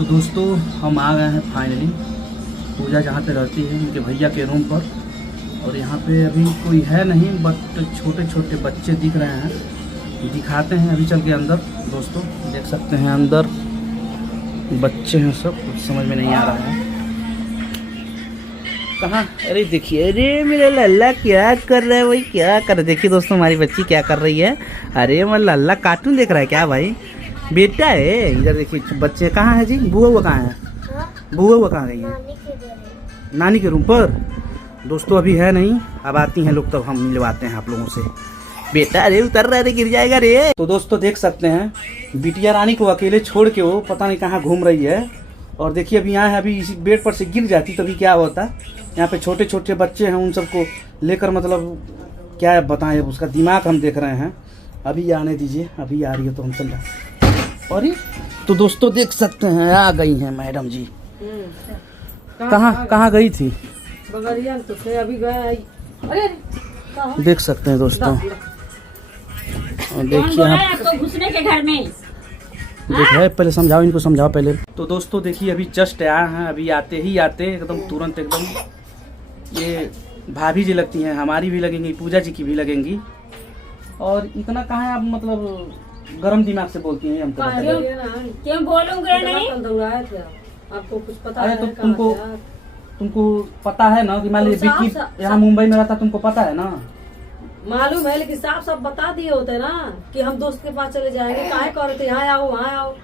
तो दोस्तों हम आ गए हैं फाइनली पूजा जहाँ पे रहती है उनके भैया के रूम पर। और यहाँ पे अभी कोई है नहीं, बट छोटे छोटे बच्चे दिख रहे हैं, दिखाते हैं अभी चल के अंदर। दोस्तों देख सकते हैं अंदर बच्चे हैं, सब कुछ समझ में नहीं आ रहा है कहाँ। अरे देखिए, अरे मेरा लल्ला क्या कर रहा है भाई, क्या कर रहा है। देखिए दोस्तों हमारी बच्ची क्या कर रही है। अरे मेरा लल्ला कार्टून देख रहा है क्या भाई, बेटा है। इधर देखिए बच्चे कहाँ है जी, बुआ हुआ कहाँ है, बुआ हुआ कहाँ गई है, नानी के रूम पर। दोस्तों अभी है नहीं, अब आती हैं लोग तब हम मिलवाते हैं आप लोगों से। बेटा अरे उतर रहा है, गिर जाएगा रे। तो दोस्तों देख सकते हैं बिटिया रानी को अकेले छोड़ के वो पता नहीं कहाँ घूम रही है। और देखिए अभी यहाँ है, अभी इसी बेड पर से गिर जाती तभी क्या होता। यहाँ पे छोटे छोटे बच्चे हैं, उन सबको लेकर मतलब क्या बताएं, उसका दिमाग हम देख रहे हैं। अभी आने दीजिए, अभी आ रही है तो हम चल रहे। अरे तो दोस्तों देख सकते हैं आ गई हैं मैडम जी। कहाँ गई थी, बगरिया तो से अभी गए। अरे देख सकते हैं दोस्तों। देखिए आपको घुसने के घर में देखिए, पहले समझाओ इनको, समझाओ पहले। तो दोस्तों देखिए अभी जस्ट आया हैं, अभी आते ही आते एकदम तुरंत एकदम ये भाभी जी लगती हैं, हमारी भी लगेंगी, पूजा जी की भी लगेंगी। और इतना कहाँ है आप मतलब गरम दिमाग से बोलती हैं हमको। क्यों बोलूंगे नहीं, आपको कुछ पता है? है? तो तुमको पता है ना कि मान लीजिए विक्की यहाँ मुंबई में रहता, तुमको पता है ना। मालूम है, लेकिन साफ साफ बता दिए होते ना कि हम दोस्त के पास चले जाएंगे। काहे कर रहे थे, यहाँ आओ वहाँ आओ,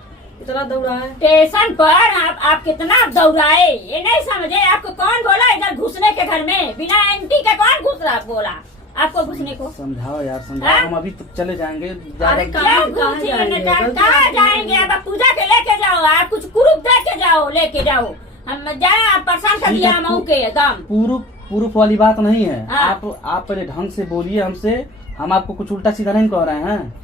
इतना दौड़ाए स्टेशन पर। आप कितना दौड़ाए, ये नहीं समझे। आपको कौन बोला इधर घुसने के घर में, बिना एंटी के कौन घुस रहा बोला आपको घुसने को। समझाओ यार समझाओ, हम अभी तो चले जाएंगे। अरे कहाँ जाएंगे, अब पूजा के लेके जाओ, आप कुछ कुरूप दे के जाओ, लेके जाओ। हम जाए, आप परेशान कर दिया हम के एकदम। पुरुष वाली बात नहीं है। हाँ। आप पहले ढंग से बोलिए हमसे, हम आपको कुछ उल्टा सीधा नहीं कह रहे हैं।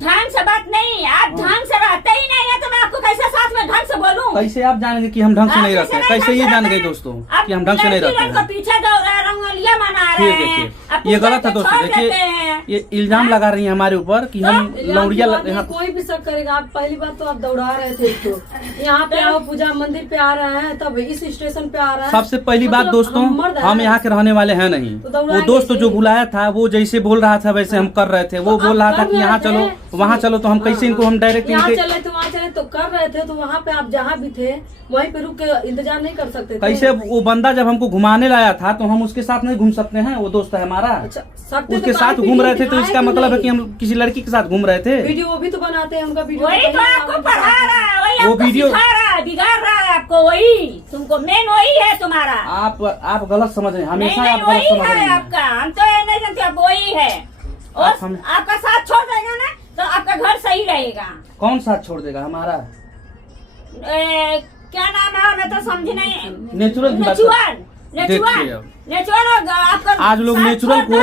ढंग से बात नहीं, आप ढंग से रहते ही नहीं है तो मैं आपको कैसे साथ में ढंग से बोलूं। कैसे आप जानेंगे कि हम ढंग से नहीं रहते हैं, कैसे ये जान गए दोस्तों कि हम ढंग से नहीं रहते हैं। पीछे दौड़ा रंगोलियां मना रहे हैं, ये गलत है दोस्तों। देखिए ये इल्जाम लगा रही है हमारे ऊपर कि हम लौड़िया। कोई भी शक करेगा। आप पहली बात तो आप दौड़ा रहे थे, तो यहाँ पे आओ, पूजा मंदिर पे आ रहे हैं, तब इस स्टेशन पे आ रहे हैं। सबसे पहली बात दोस्तों, हम यहाँ के रहने वाले हैं नहीं। वो दोस्त जो बुलाया था वो जैसे बोल रहा था वैसे हम कर रहे थे। वो बोल रहा था कि यहाँ चलो वहाँ चलो, तो हम कैसे इनको हम डायरेक्ट यहाँ चले तो वहाँ चले तो कर रहे थे। तो वहाँ पे आप जहाँ भी थे वहीं पे रुक के इंतजार नहीं कर सकते थे? कैसे वो बंदा जब हमको घुमाने लाया था तो हम उसके साथ नहीं घूम सकते हैं? वो दोस्त है हमारा। अच्छा, उसके साथ घूम रहे थे तो इसका मतलब है कि हम किसी लड़की के साथ घूम रहे थे। वीडियो वो भी तो बनाते हैं, उनका वीडियो वही तो आपको पढ़ा रहा है, वही वो आपको वीडियो सिखा रहा है, बिगाड़ रहा है आपको। वही तुमको मेन वही है तुम्हारा। आप गलत समझ रहे हैं, हमेशा नहीं, आप गलत वही समझ रहे है हैं। आपका, हम तो ये नहीं जानते, आप वही है। और आपका साथ छोड़ देगा ना तो आपका घर सही रहेगा। कौन साथ छोड़ देगा हमारा? क्या नाम है, मैं तो समझी नहीं। नेचुरल आपका आज लोग नेचुरल को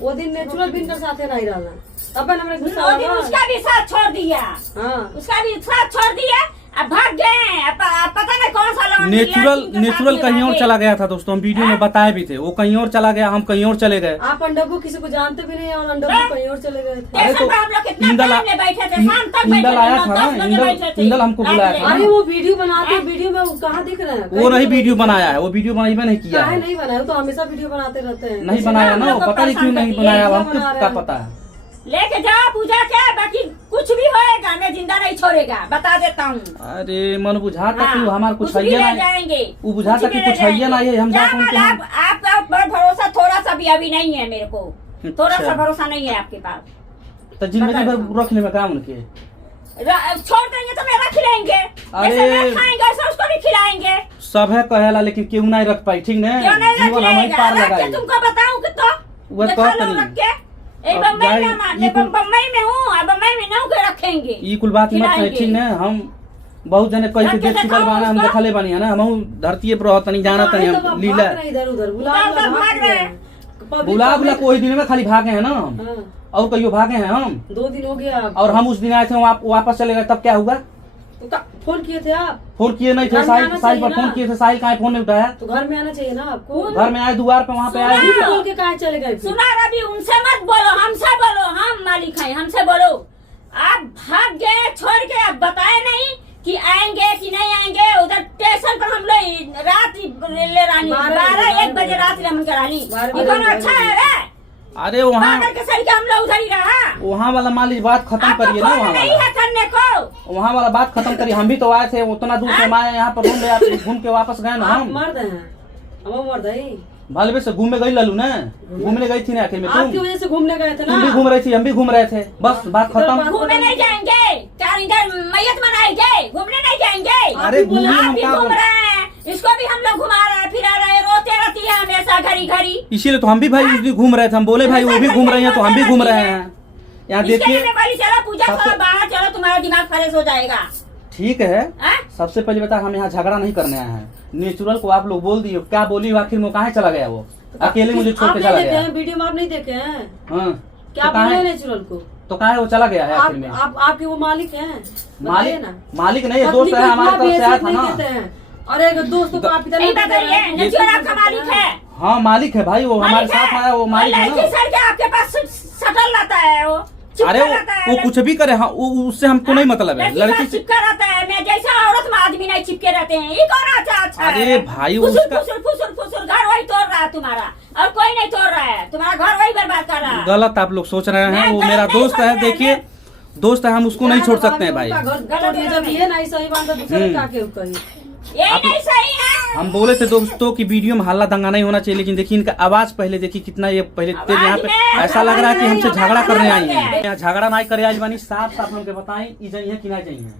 वो दिन नेचुरल भी इनके साथ नहीं रहना। अपन हमने गुस्सा वो दिन उसका भी साथ छोड़ दिया। हाँ, उसका भी साथ छोड़ दिया, अब भाग गए। अब पता नहीं कौन सा लोग नेचुरल कहीं और चला गया था दोस्तों, हम वीडियो में बताए भी थे। वो कहीं और चला गया, हम कहीं और चले गए। आप अंडबू किसी को जानते भी नहीं और अंडबू कहीं और चले गए थे। अरे तो इंदल आया था ना, इंदल हमको बुलाया था। अरे वो वीडियो बनाते, वीडियो में कहाँ दिख रहे हैं? वो नहीं वीडियो बनाया है, वो वीडियो बनाई नहीं किया है। नहीं बनाया, तो हमेशा वीडियो बनाते रहते हैं। नहीं बनाया ना, पता नहीं क्यों नहीं बनाया, हमको क्या पता है। लेके जाओ पूजा के, बाकी कुछ भी होएगा मैं जिंदा नहीं छोड़ेगा, बता देता हूँ। अरे मन बुझाता कि हमारा कुछ है ले जाएंगे, वो बुझाता कि कुछ है ना, ये हम जाकर आपका भरोसा थोड़ा सा भी अभी नहीं है मेरे को, थोड़ा सा भरोसा नहीं है आपके पास। तो जिंदगी भर रखने में काम उनके छोड़ देंगे तो मैं रख लेंगे। अरे खाएंगे उसको भी खिलाएंगे, सब है कहेला, लेकिन क्यों नहीं रख पाई। ठीक है, जीवन हमारी पार लगाई। तुमको बताऊँ कि तो वह बम्बई में हूँ, बम्बई में नौ के रखेंगे। ये कुल बात मत है, ठीक है। हम बहुत जने कह के देख चुकल बाना, हम देखले बानी है ना, हम धरती पर रहत नहीं जाना तनी हम लीला इधर उधर बुला कोई दिन में खाली भागे हैं ना हम, और कहियो भागे हैं हम। 2 दिन हो गया और हम उस दिन आए थे वापस चले गए, तब क्या हुआ? फोन किए थे आप? फोन किए नहीं थे, साहिल पर फोन किए थे, साहिल काहे फोन नहीं उठाया? तो घर में आना चाहिए ना आपको। घर में आए, द्वार पे वहाँ पे आए, बोल के कहाँ चले गए? सुना रवि, उनसे मत बोलो, हमसे बोलो, हम मालिक हैं, हमसे बोलो। आप भाग गए छोड़ के, आप बताए नहीं कि आएंगे ले रानी 12-1 बजे रात ले मन करानी ये कौन अच्छा है रे? अरे वहाँ पागल के सर के हम लोग उधर ही रहा। वहाँ वाला मालिक बात खत्म करिए ना, वहाँ नहीं वाला है करने को। वहाँ वाला बात खत्म करिए। हम भी तो आए थे उतना दूर से, हमारे यहाँ पर रूम ले घूम के वापस गए ना। आप हम मर्द हैं, हम मर्द है। मालवे से घूमने गई ललू ना, घूमने गई थी ना आखिर में। आपकी वजह से घूमने गए थे ना। तुम भी घूम रही थी, हम भी घूम रहे थे, बस बात खत्म। घूमने नहीं जाएंगे, कारीगर मैयत मनाएंगे, घूमने नहीं जाएंगे। अरे घूमिए, हम आप भी क्या घूम बोले? रहे हैं, इसको भी हम लोग घुमा रहे हैं, फिरा रहे हैं, रोते रहती है हमेशा घड़ी घड़ी। इसीलिए तो हम भी भाई उस दिन घूम रहे थे। हम बोले भाई वो भी घूम रहे हैं तो हम भी घूम रहे हैं। यहाँ इसके देखिए लिए बोली चलो पूजा सबसे- करो, बाहर चलो, तुम्हारा दिमाग फ्रेश हो जाएगा। ठीक है। हाँ? सबसे पहले बता, हम यहाँ झगड़ा नहीं करने आए हैं। नेचुरल को आप लोग बोल दिए, क्या बोली आखिर में, कहाँ चला गया वो? अकेले मुझे छोड़ आप के नहीं चला देखे गया। हैं, वीडियो में आप नहीं देखे हैं हाँ क्या तो कहाँ बोले है? नेचुरल को? तो कहाँ है वो चला गया है आखिर में? आप आपके वो मालिक हैं, बताइए मालिक ना। मालिक नहीं है, पत्नी दोस्त को है हमारे इतना तरफ से आया था नहीं ना। देते हैं। अरे अगर दोस्तों को आप इतना नहीं देते बताइए, हैं, नेचुरल आपका मालिक है। हाँ मालिक है भाई, वो हमारे साथ आया, वो मालिक है लड़की ना। सर के आपके पास सटल रहता है वो। चिपका अरे रहता है, वो कुछ भी करे, हाँ उससे हमको नहीं मतलब है। लड़की लड़की पास चिपका रहता है, मैं जैसा औरत में आदमी नहीं चिपके रहते हैं। ये कौन अच्छा अरे है? भाई फुसुर उसका फुसुर फुसुर फुसुर घर वही तोड़ रहा है तुम्हारा, और कोई नहीं तोड़ रहा है, तुम्हारा घर वही बर्बाद कर रहा है। गलत आप लोग सोच रहे हैं। मैं वो गलत मेरा नहीं दोस्त सोच है, रहे देखिए हैं। दोस्त है, हम उसको नहीं छोड़ सकते हैं भाई। उनका घर तोड़ दिया, जब ये नहीं सही बात है, दूसरे का क्यों करी? ये नहीं सही है। हम बोले थे दोस्तों की वीडियो में हल्ला दंगा नहीं होना चाहिए, लेकिन देखिए इनका आवाज पहले देखिए कितना ये पहले तेज। यहाँ पे आवाज ऐसा लग रहा है कि हमसे में झगड़ा करने आई है। है। यहाँ झगड़ा नहीं करे आज बानी, साफ साफ लोग के बताएं ई जाइए कि ना जाइए।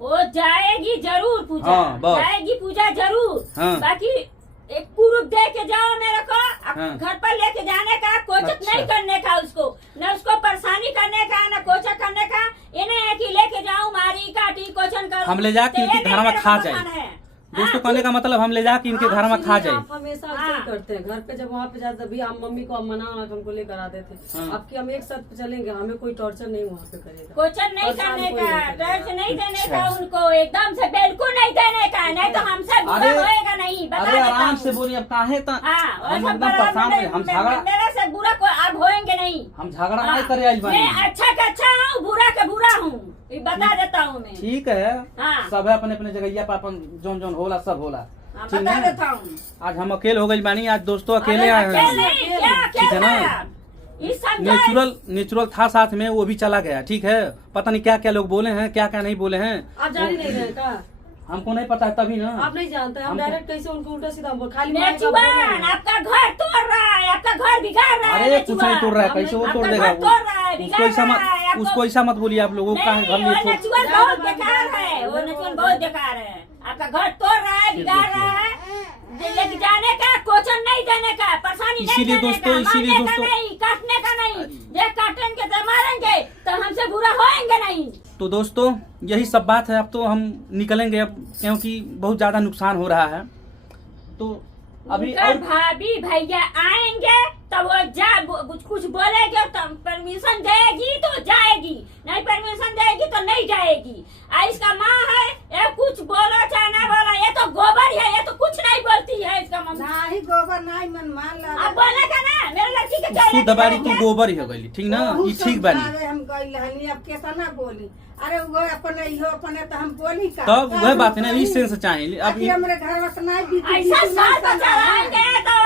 वो जाएगी जरूर पूजा, हाँ, बस। जाएगी पूजा जरूर। हाँ। बाकी एक कुरूप दे के जाओ मेरे को, हाँ। घर पर लेके जाने का, कोचक अच्छा। नहीं करने का उसको, न उसको परेशानी करने का, न कोचक करने का। इन्हें है कि लेके जाऊं, मारी काटी कोचन कर हम ले जाके इनके घर में खा जाए। दोस्तों कहने का मतलब हम ले जाके इनके घर में खा जाए। आप हमेशा ऐसे ही करते हैं। घर पे जब वहाँ पे जाते तभी हम मम्मी को हम मना हमको लेकर आते थे। हाँ। अब कि हम एक साथ चलेंगे, हमें कोई टॉर्चर नहीं वहाँ पे करेगा। कोचन नहीं परेशान करने कोई का, नहीं करेगा। टर्च नहीं देने का, अच्छा। उनको एकदम से बिल्कुल नहीं देने का, नहीं तो हमसे बुरा अरे- होएगा नहीं, बता अरे देता आराम हूँ। से बोलिए, अब काहे तक हाँ, हम वैसा एकदम बड़ा परेशान हैं। हम झगड़ा मेरे से बुरा कोई अब होएंगे नहीं। हम झगड़ा नहीं करे आज बानी। मैं अच्छा का अच्छा हूँ, बुरा का बुरा हूँ, ये बता देता हूँ मैं। ठीक है। हाँ। सब है अपने अपने जगह पर, अपन जोन जोन होला सब होला। हाँ, ठीक बता है। देता हूँ। आज हम अकेले हो गई बानी, आज दोस्तों अकेले अरे आए अकेले हैं। नहीं, क्या ठीक है ना? अकेला? ये सब नेचुरल था साथ में, वो भी चला गया। ठीक है, पता नहीं क्या क्या लोग बोले हैं, क्या क्या नहीं बोले हैं। आप जान ही नहीं रहे का? हमको नहीं पता है तभी ना। आप नहीं जानते, हम हमको- डायरेक्ट कैसे उनको उल्टा सीधा बोल, खाली मार का नेचुरल, बोल रहे हैं। आपका घर तोड़ रहा है, आपका घर बिगाड़ रहा है। अरे कुछ नहीं तोड़ रहा है, नेचुरल। कैसे वो आपका तोड़ घर देगा? तोड़ रहा है, उसको ऐसा बिगाड़ रहा है, मत आपको- उसको ऐसा मत बोलिए आप लोगों का नहीं, घर में वो छोड़- नेचुरल बहुत बेकार है, वो नेचुरल बहुत बेकार है। आपका घर तोड़ रहा है, बिगाड़ रहा है, लेके जाने का, कोचन नहीं देने का, परेशानी नहीं इसीलिए देने दोस्तों, का, इसीलिए मारने का दोस्तों- नहीं, काटने का नहीं। जे काटेंगे तो मारेंगे, तो हमसे बुरा होएंगे नहीं। तो दोस्तों यही सब बात है। अब तो हम निकलेंगे अब, क्योंकि बहुत ज्यादा नुकसान हो रहा है। तो अभी उनकर और भाभी भैया आएंगे तब वो कुछ बोलेगे, तब परमिशन देगी तो जाएगी, नहीं परमिशन देगी तो नहीं जाएगी। इसका माँ है, ये कुछ बोलो चाहे ना बोलो, ये तो गोबर है, ये तो कुछ नहीं बोलती है इसका मम्मी। नाही गोबर नाही मन मान ला अब बोलेगा ना, मेरे लड़की के जाने शुद्ध बारी तू गोबर ही हो गई, ठीक ना? बहुत ये ठीक बानी। समझावे हम गइल हनी, अब केतना बोली? अरे वो अपने इहो अपने तो हम बोली का? तब वह बात है ना, इस सेंस चाहिए। अब अभी हमरे घर में से नहीं बीती ऐसा साल पर चलाएंगे तो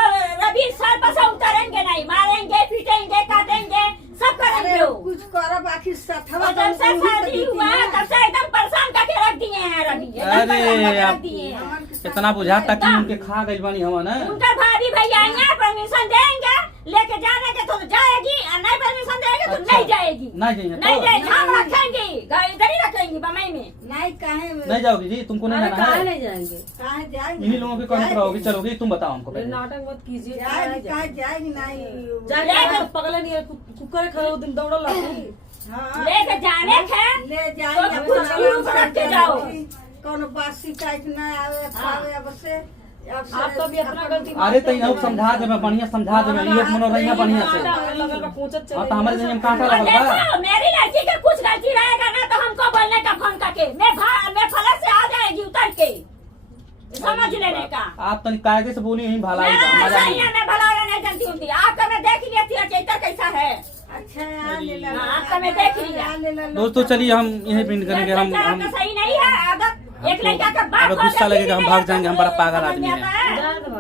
रवि साल पर से उतरेंगे नहीं, मारेंगे, पीटेंगे, काटेंगे, सब करेंगे अरे वो। कुछ करब आखिर सठवा और जब से शादी हुआ तब से एकदम परेशान करके रख दिए हैं रवि, एकदम अरे परेशान करके आप- रख दिए हैं। इतना बुझाता कि उनके खा गई बानी हम ना। उनका भाभी भैया आएंगे, परमिशन देंगे, लेके जाने के तो जाएगी, और नहीं परमिशन देंगे तो अच्छा। नहीं जाएगी। नहीं जाइए नहीं तो? जाएगी, हम रखेंगे, घर इधर ही रखेंगे बम्बई में। नहीं काहे नहीं जाओगी जी? तुमको नहीं अरे जाना काहे है? नहीं जाएंगे? काहे जाएगी? इन्हीं लोगों के कहने पर रहोगी, चलोगी? तुम बताओ हमको अरे पहले। नाटक मत कीजिए, जाएगी काहे जाएगी नहीं? जाएगा तो पगला नहीं है, कुकर खड़ा वो दिन दौड़ा लाती। हाँ लेके जाने के ले तो जाएगी कुछ यूज रख के जाओ। कौन बासी टाइट ना आवे खावे अब से आप तो भी अपना गलती अरे तो इन्हों समझा दे, मैं बढ़िया समझा दे, ये मनोरंजन बढ़िया से। लगल बा पूछत हाँ तो हमारे जगह में कांटा और लगल बा। देखो, मेरी लड़की के कुछ गलती रहेगा ना तो हमको बोलने का फोन करके, मैं फलक से आ जाएगी उतर के, समझ लेने का। आप तनिक कायदे से बोली, यही भलाई मेरा मजा ऐसा ही नहीं। है, मैं भला वाला नहीं जानती हूँ। आपका मैं देख लिया थी चैतर कैसा है। अच्छा आ ले ला हाँ, आपका मैं देख लिया। आ ले ला दोस्तों चलिए हम यही पिंड करेंगे। हम आपका सही नहीं है आदत, एक लड़का का बाप अगर गुस्सा लगेगा हम भाग जाएंगे, हम बड़ा पागल आदमी है।